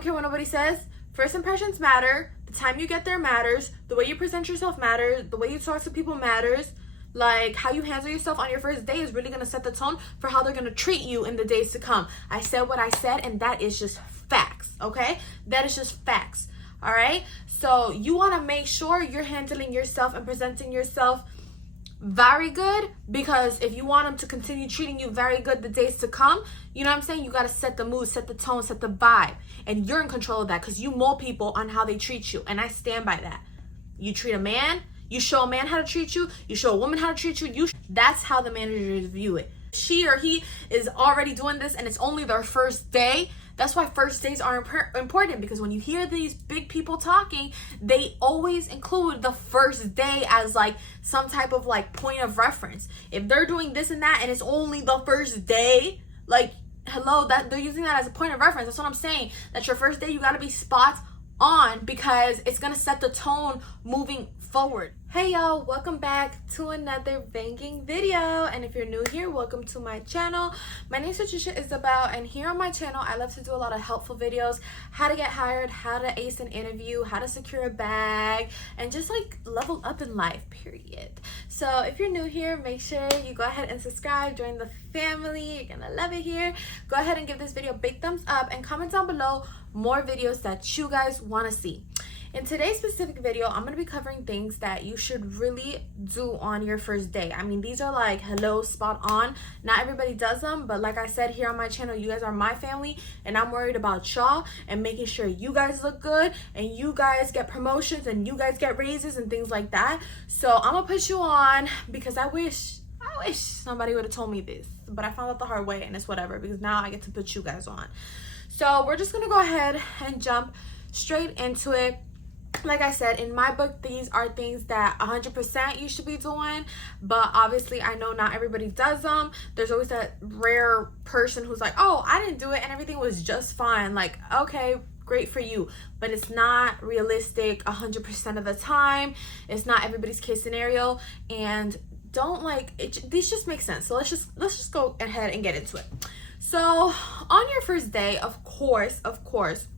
don't care what nobody says. First impressions matter. The time you get there matters. The way you present yourself matters. The way you talk to people matters. Like, how you handle yourself on your first day is really going to set the tone for how they're going to treat you in the days to come. I said what I said, and that is just facts, okay? That is just facts, all right? So you want to make sure you're handling yourself and presenting yourself very good, because if you want them to continue treating you very good the days to come, you know what I'm saying, you got to set the mood, set the tone, set the vibe, and you're in control of that, because you mold people on how they treat you, and I stand by that. You treat a man, you show a man how to treat you, you show a woman how to treat you, that's how the managers view it. She or he is already doing this and it's only their first day. That's why first days are important, because when you hear these big people talking, they always include the first day as like some type of like point of reference. If they're doing this and that and it's only the first day, like, hello, that they're using that as a point of reference. That's what I'm saying. That your first day, you got to be spot on, because it's going to set the tone moving forward. Hey y'all, welcome back to another banging video, and if you're new here, welcome to my channel. My name is Patricia Isabelle, and here on my channel I love to do a lot of helpful videos: how to get hired, how to ace an interview, how to secure a bag, and just like level up in life, period. So if you're new here, make sure you go ahead and subscribe, join the family. You're gonna love it here. Go ahead and give this video a big thumbs up and comment down below more videos that you guys want to see. In today's specific video, I'm going to be covering things that you should really do on your first day. I mean, these are like, hello, spot on. Not everybody does them, but like I said, here on my channel, you guys are my family, and I'm worried about y'all and making sure you guys look good and you guys get promotions and you guys get raises and things like that. So I'm going to put you on, because I wish somebody would have told me this, but I found out the hard way, and it's whatever, because now I get to put you guys on. So we're just going to go ahead and jump straight into it. Like I said, in my book, these are things that 100% you should be doing, but obviously I know not everybody does them. There's always that rare person who's like, oh, I didn't do it and everything was just fine. Like, okay, great for you, but it's not realistic 100% of the time. It's not everybody's case scenario, and don't like it. These just make sense. So let's just go ahead and get into it. So on your first day, of course,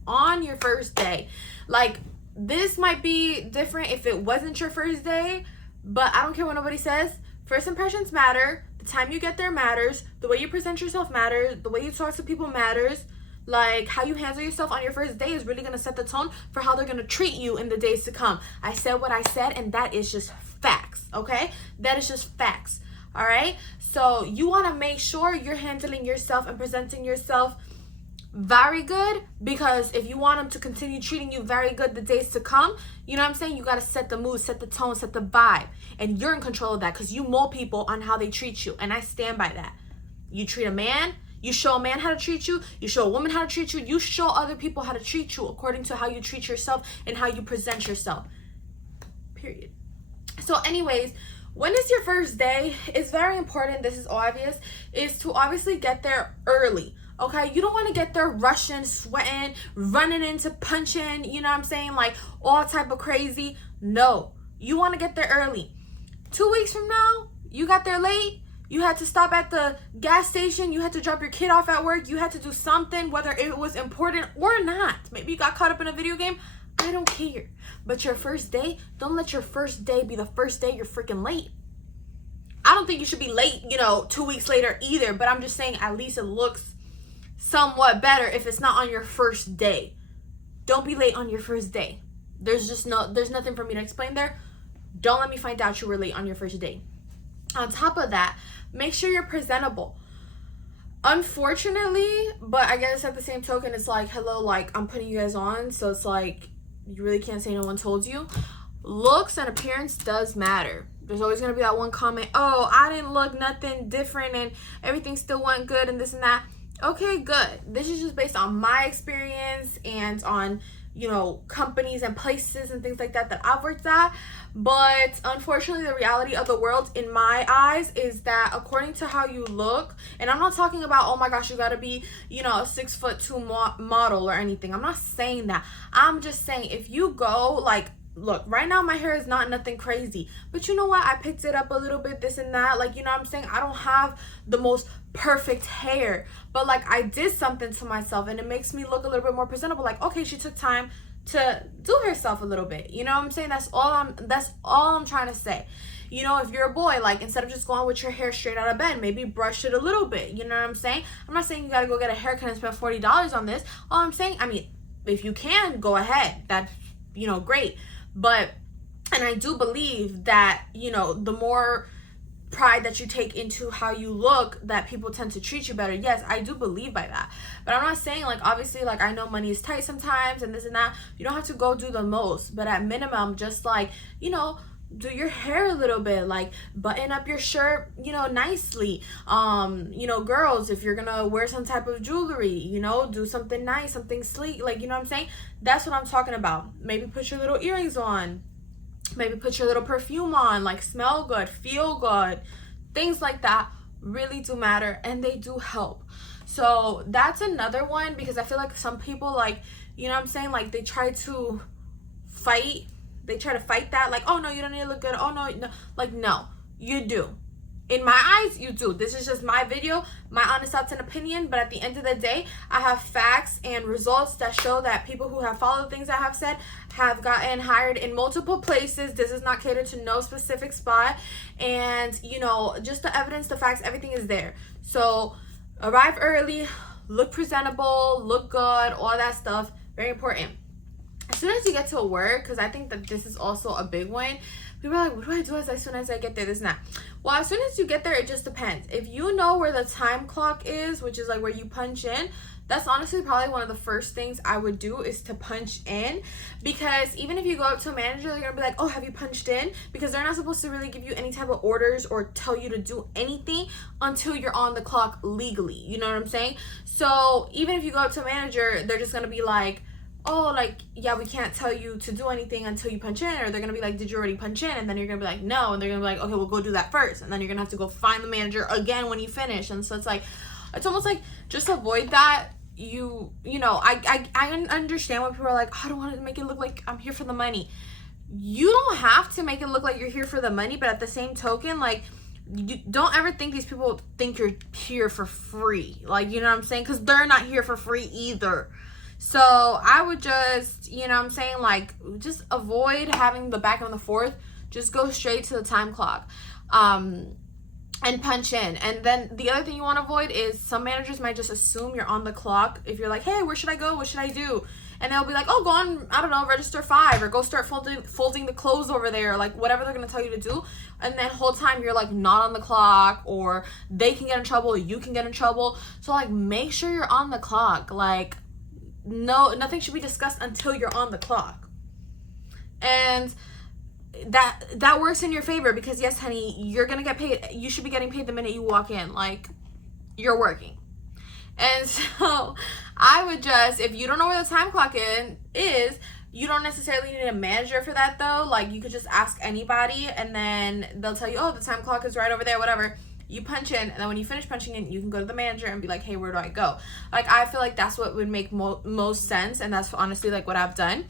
on your first day, like, this might be different if it wasn't your first day, but I don't care what nobody says. First impressions matter. The time you get there matters. The way you present yourself matters. The way you talk to people matters. Like, how you handle yourself on your first day is really going to set the tone for how they're going to treat you in the days to come. I said what I said, and that is just facts, okay? That is just facts, all right? So you want to make sure you're handling yourself and presenting yourself very good, because if you want them to continue treating you very good the days to come, you know what I'm saying, you got to set the mood, set the tone, set the vibe, and you're in control of that, because you mold people on how they treat you, and I stand by that. You treat a man, you show a man how to treat you, you show a woman how to treat you, you show other people how to treat you according to how you treat yourself and how you present yourself, period. So anyways, when it's your first day, it's very important, this is obvious, is to obviously get there early. Okay, you don't want to get there rushing, sweating, running into punching, you know what I'm saying, like all type of crazy. No, you want to get there early. 2 weeks from now, you got there late, you had to stop at the gas station, you had to drop your kid off at work, you had to do something, whether it was important or not. Maybe you got caught up in a video game, I don't care. But your first day, don't let your first day be the first day you're freaking late. I don't think you should be late, 2 weeks later either, but I'm just saying at least it looks somewhat better if it's not on your first day. Don't be late on your first day. There's nothing for me to explain there. Don't let me find out you were late on your first day. On top of that, make sure you're presentable. Unfortunately, but I guess at the same token, it's like, hello, like, I'm putting you guys on, so it's like, you really can't say no one told you. Looks and appearance does matter. There's always going to be that one comment, oh, I didn't look nothing different and everything still went good and this and that. Okay, good. This is just based on my experience and on, companies and places and things like that I've worked at. But unfortunately, the reality of the world in my eyes is that according to how you look, and I'm not talking about, oh my gosh, you gotta be, a 6'2" model or anything. I'm not saying that. I'm just saying if you go like look, right now my hair is not nothing crazy, but you know what, I picked it up a little bit, this and that, like, you know what I'm saying, I don't have the most perfect hair, but like I did something to myself and it makes me look a little bit more presentable. Like, okay, she took time to do herself a little bit, you know what I'm saying? That's all I'm trying to say. You know, if you're a boy, like, instead of just going with your hair straight out of bed, maybe brush it a little bit, you know what I'm saying? I'm not saying you gotta go get a haircut and spend $40 on this. All I'm saying, I mean, if you can, go ahead, that's, you know, great. But, and I do believe that, you know, the more pride that you take into how you look, that people tend to treat you better. Yes, I do believe by that. But I'm not saying, like, obviously, like, I know money is tight sometimes and this and that. You don't have to go do the most, but at minimum, just like, you know, do your hair a little bit, like button up your shirt, you know, nicely. You know, girls, if you're gonna wear some type of jewelry, you know, do something nice, something sleek, like, you know what I'm saying? That's what I'm talking about. Maybe put your little earrings on, maybe put your little perfume on, like, smell good, feel good. Things like that really do matter and they do help. So that's another one, because I feel like some people, like, you know what I'm saying, like, they try to fight that, like, oh no, you don't need to look good, oh no, like, no, you do. In my eyes, you do. This is just my video, my honest thoughts and opinion, but at the end of the day, I have facts and results that show that people who have followed things I have said have gotten hired in multiple places. This is not catered to no specific spot, and, you know, just the evidence, the facts, everything is there. So arrive early, look presentable, look good, all that stuff, very important. As soon as you get to work, because I think that this is also a big one, people are like, what do I do as soon as I get there, this and that? Well, as soon as you get there, it just depends. If you know where the time clock is, which is like where you punch in, that's honestly probably one of the first things I would do, is to punch in. Because even if you go up to a manager, they're gonna be like, oh, have you punched in? Because they're not supposed to really give you any type of orders or tell you to do anything until you're on the clock legally, you know what I'm saying? So even if you go up to a manager, they're just gonna be like, oh, like, yeah, we can't tell you to do anything until you punch in. Or they're gonna be like, did you already punch in? And then you're gonna be like, no. And they're gonna be like, okay, we'll go do that first. And then you're gonna have to go find the manager again when you finish. And so it's like, it's almost like, just avoid that. You know, I understand when people are like, oh, I don't want to make it look like I'm here for the money. You don't have to make it look like you're here for the money, but at the same token, like, you don't ever think these people think you're here for free. Like, you know what I'm saying? Because they're not here for free either. So I would just, you know what I'm saying, like, just avoid having the back and the forth. Just go straight to the time clock and punch in. And then the other thing you want to avoid is some managers might just assume you're on the clock. If you're like, hey, where should I go? What should I do? And they'll be like, oh, go on, I don't know, register 5, or go start folding the clothes over there, like whatever they're going to tell you to do. And then whole time you're like not on the clock, or they can get in trouble, you can get in trouble. So like, make sure you're on the clock. Like, no, nothing should be discussed until you're on the clock. And that works in your favor, because yes, honey, you're gonna get paid. You should be getting paid the minute you walk in, like, you're working. And so I would just, if you don't know where the time clock is, you don't necessarily need a manager for that though. Like, you could just ask anybody and then they'll tell you, oh, the time clock is right over there, whatever. You punch in, and then when you finish punching in, you can go to the manager and be like, hey, where do I go? Like, I feel like that's what would make most sense, and that's honestly like what I've done.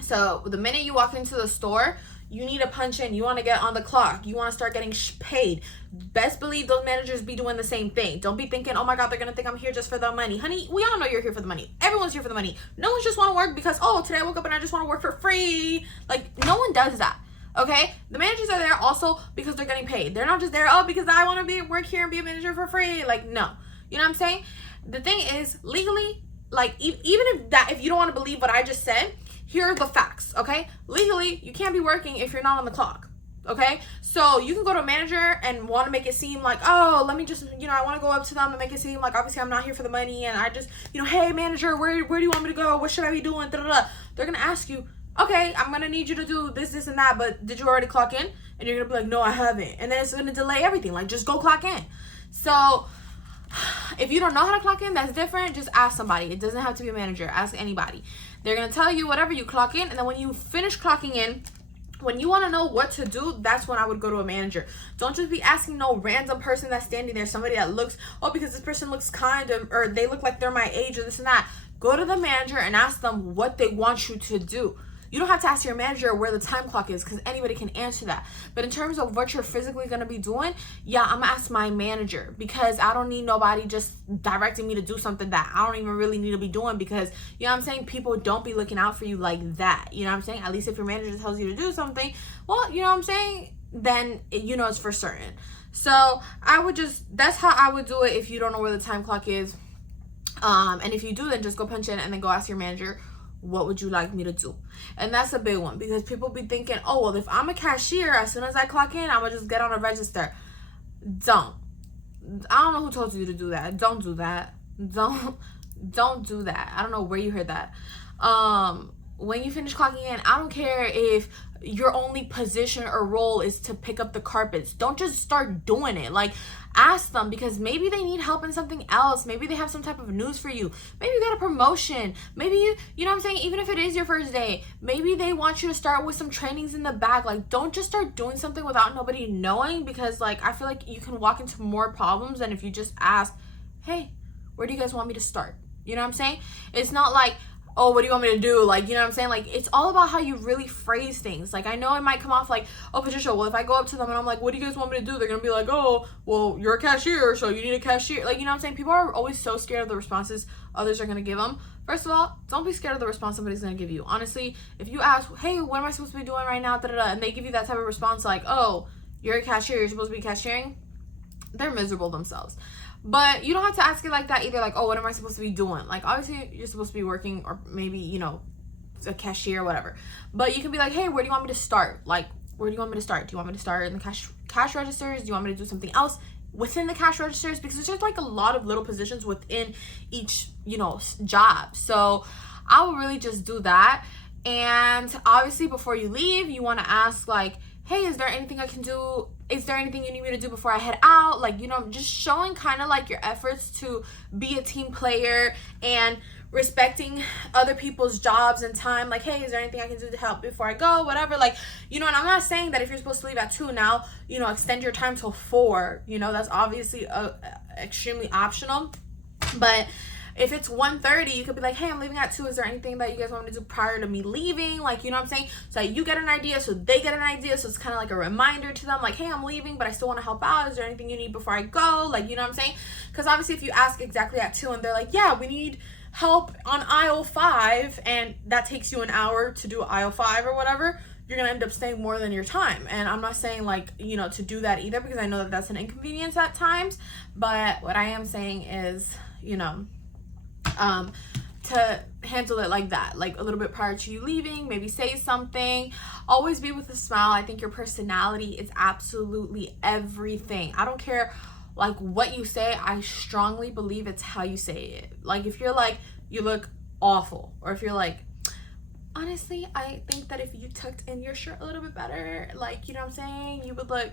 So the minute you walk into the store, you need to punch in. You want to get on the clock. You want to start getting paid. Best believe those managers be doing the same thing. Don't be thinking, oh my God, they're going to think I'm here just for the money. Honey, we all know you're here for the money. Everyone's here for the money. No one's just want to work because, oh, today I woke up and I just want to work for free. Like, no one does that. Okay, the managers are there also because they're getting paid. They're not just there, oh, because I want to work here and be a manager for free. Like, no, you know what I'm saying? The thing is, legally, like, even if you don't want to believe what I just said, here are the facts. Okay, legally, you can't be working if you're not on the clock. Okay, so you can go to a manager and want to make it seem like, oh, let me just, you know, I want to go up to them and make it seem like, obviously I'm not here for the money, and I just, you know, hey manager, where do you want me to go? What should I be doing? Da-da-da. They're gonna ask you, okay, I'm gonna need you to do this and that, but did you already clock in? And you're gonna be like, no, I haven't. And then it's gonna delay everything. Like, just go clock in. So if you don't know how to clock in, that's different. Just ask somebody. It doesn't have to be a manager. Ask anybody. They're gonna tell you whatever, you clock in, and then when you finish clocking in, when you want to know what to do, that's when I would go to a manager. Don't just be asking no random person that's standing there, somebody that looks, oh, because this person looks kind, or they look like they're my age, or this and that. Go to the manager and ask them what they want you to do. You don't have to ask your manager where the time clock is, because anybody can answer that. But in terms of what you're physically going to be doing, yeah, I'm going to ask my manager, because I don't need nobody just directing me to do something that I don't even really need to be doing, because, you know what I'm saying, people don't be looking out for you like that. You know what I'm saying? At least if your manager tells you to do something, well, you know what I'm saying, then you know it's for certain. So that's how I would do it if you don't know where the time clock is. And if you do, then just go punch in and then go ask your manager, what would you like me to do? And that's a big one, because people be thinking, oh, well, if I'm a cashier, as soon as I clock in, I'm gonna just get on a register. I don't know who told you to do that. Don't do that. Don't do that. I don't know where you heard that. When you finish clocking in, I don't care if your only position or role is to pick up the carpets. Don't just start doing it. Like, ask them, because maybe they need help in something else. Maybe they have some type of news for you. Maybe you got a promotion. Maybe you know what I'm saying, even if it is your first day, maybe they want you to start with some trainings in the back. Like, don't just start doing something without nobody knowing, because like, I feel like you can walk into more problems than if you just ask, hey, where do you guys want me to start? You know what I'm saying? It's not like, oh, what do you want me to do? Like, you know what I'm saying? Like, it's all about how you really phrase things. Like, I know it might come off like, oh, Patricia, well, if I go up to them and I'm like, what do you guys want me to do? They're going to be like, oh, well, you're a cashier, so you need a cashier. Like, you know what I'm saying? People are always so scared of the responses others are going to give them. First of all, don't be scared of the response somebody's going to give you. Honestly, if you ask, hey, what am I supposed to be doing right now? And they give you that type of response like, oh, you're a cashier, you're supposed to be cashiering. They're miserable themselves. But you don't have to ask it like that either. Like, oh, what am I supposed to be doing? Like, obviously, you're supposed to be working, or maybe, you know, a cashier or whatever. But you can be like, hey, where do you want me to start? Like, where do you want me to start? Do you want me to start in the cash registers? Do you want me to do something else within the cash registers? Because there's just like a lot of little positions within each, you know, job. So I will really just do that. And obviously, before you leave, you want to ask, like, hey, is there anything I can do? Is there anything you need me to do before I head out? Like, you know, just showing kind of like your efforts to be a team player and respecting other people's jobs and time. Like, hey, is there anything I can do to help before I go? Whatever. Like, you know, and I'm not saying that if you're supposed to leave at 2 now, you know, extend your time till 4. You know, that's obviously extremely optional. But if it's 1:30, you could be like, hey, I'm leaving at 2. Is there anything that you guys want me to do prior to me leaving? Like, you know what I'm saying? So you get an idea, so they get an idea. So it's kind of like a reminder to them, like, hey, I'm leaving, but I still want to help out. Is there anything you need before I go? Like, you know what I'm saying? Because obviously if you ask exactly at 2 and they're like, yeah, we need help on aisle 5, and that takes you an hour to do aisle 5 or whatever, you're going to end up staying more than your time. And I'm not saying, like, you know, to do that either, because I know that that's an inconvenience at times. But what I am saying is, you know, to handle it like that, like a little bit prior to you leaving, maybe say something. Always be with a smile. I think your personality is absolutely everything. I don't care like what you say. I strongly believe it's how you say it. Like, if you're like, you look awful, or if you're like, honestly, I think that if you tucked in your shirt a little bit better, like, you know what I'm saying, you would look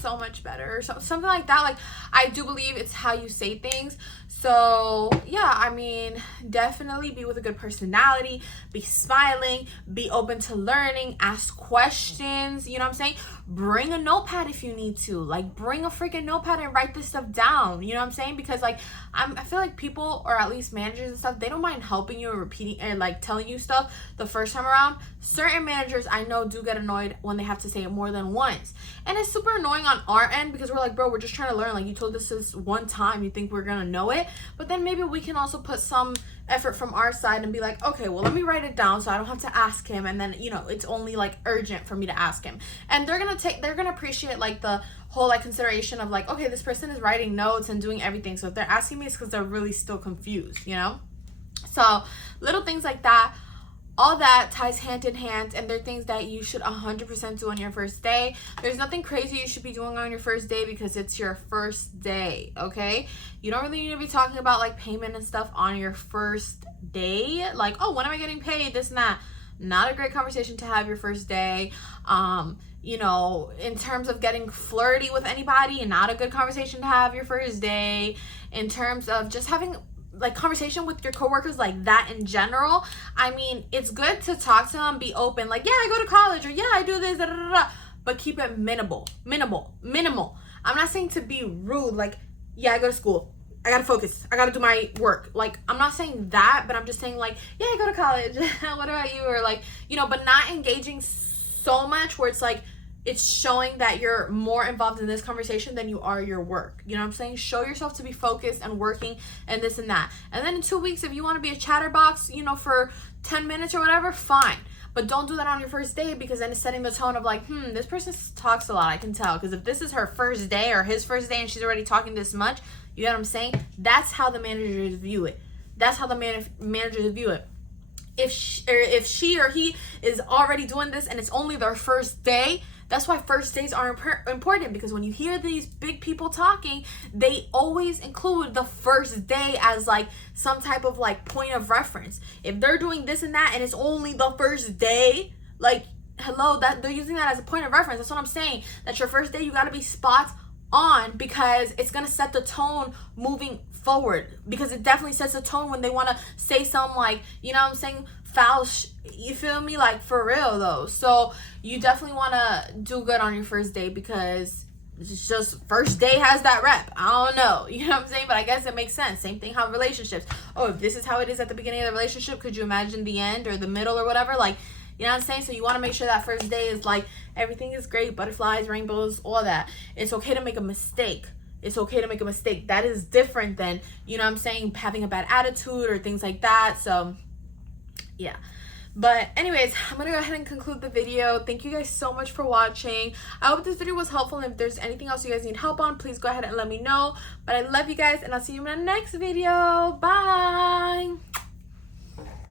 so much better, so something like that. Like, I do believe it's how you say things. So yeah, I mean, definitely be with a good personality, be smiling, be open to learning, ask questions, you know what I'm saying? Bring a notepad if you need to. Like, bring a freaking notepad and write this stuff down, you know what I'm saying? Because like, I feel like people, or at least managers and stuff, they don't mind helping you and repeating and like telling you stuff the first time around. Certain managers I know do get annoyed when they have to say it more than once, and it's super annoying on our end, because we're like, bro, we're just trying to learn. Like, you told us this one time, you think we're gonna know it? But then maybe we can also put some effort from our side and be like, okay, well, let me write it down so I don't have to ask him, and then, you know, it's only like urgent for me to ask him. And they're gonna appreciate like the whole like consideration of like, okay, this person is writing notes and doing everything, so if they're asking me, it's because they're really still confused, you know? So little things like that, all that ties hand in hand, and they're things that you should 100% do on your first day. There's nothing crazy you should be doing on your first day, because it's your first day, okay? You don't really need to be talking about like payment and stuff on your first day. Like, oh, when am I getting paid? This and that. Not a great conversation to have your first day. You know, in terms of getting flirty with anybody, not a good conversation to have your first day. In terms of just having like conversation with your coworkers like that in general, I mean, it's good to talk to them, be open, like, yeah, I go to college, or yeah, I do this, da, da, da, da, but keep it minimal. I'm not saying to be rude, like, yeah, I go to school, I gotta focus. I gotta do my work. Like, I'm not saying that, but I'm just saying, like, yeah, I go to college. What about you? Or like, you know, but not engaging so much where it's like, it's showing that you're more involved in this conversation than you are your work. You know what I'm saying? Show yourself to be focused and working and this and that. And then in 2 weeks, if you want to be a chatterbox, you know, for 10 minutes or whatever, fine. But don't do that on your first day, because then it's setting the tone of like, this person talks a lot, I can tell. Because if this is her first day or his first day and she's already talking this much, you know what I'm saying? That's how the managers view it. That's how the managers view it. If she or he is already doing this and it's only their first day, that's why first days are important, because when you hear these big people talking, they always include the first day as like some type of like point of reference. If they're doing this and that and it's only the first day, like, hello, that they're using that as a point of reference. That's what I'm saying. That's your first day. You got to be spot on, because it's going to set the tone moving forward, because it definitely sets the tone when they want to say some, like, you know what I'm saying, foul you feel me, like, for real though. So you definitely want to do good on your first day, because it's just first day has that rep. I don't know, you know what I'm saying, but I guess it makes sense. Same thing how relationships, oh, if this is how it is at the beginning of the relationship, could you imagine the end or the middle or whatever? Like, you know what I'm saying? So you want to make sure that first day is like everything is great, butterflies, rainbows, all that. It's okay to make a mistake. It's okay to make a mistake. That is different than, you know what I'm saying, having a bad attitude or things like that. So yeah. But anyways, I'm gonna go ahead and conclude the video. Thank you guys so much for watching. I hope this video was helpful, and if there's anything else you guys need help on, please go ahead and let me know. But I love you guys, and I'll see you in my next video. Bye.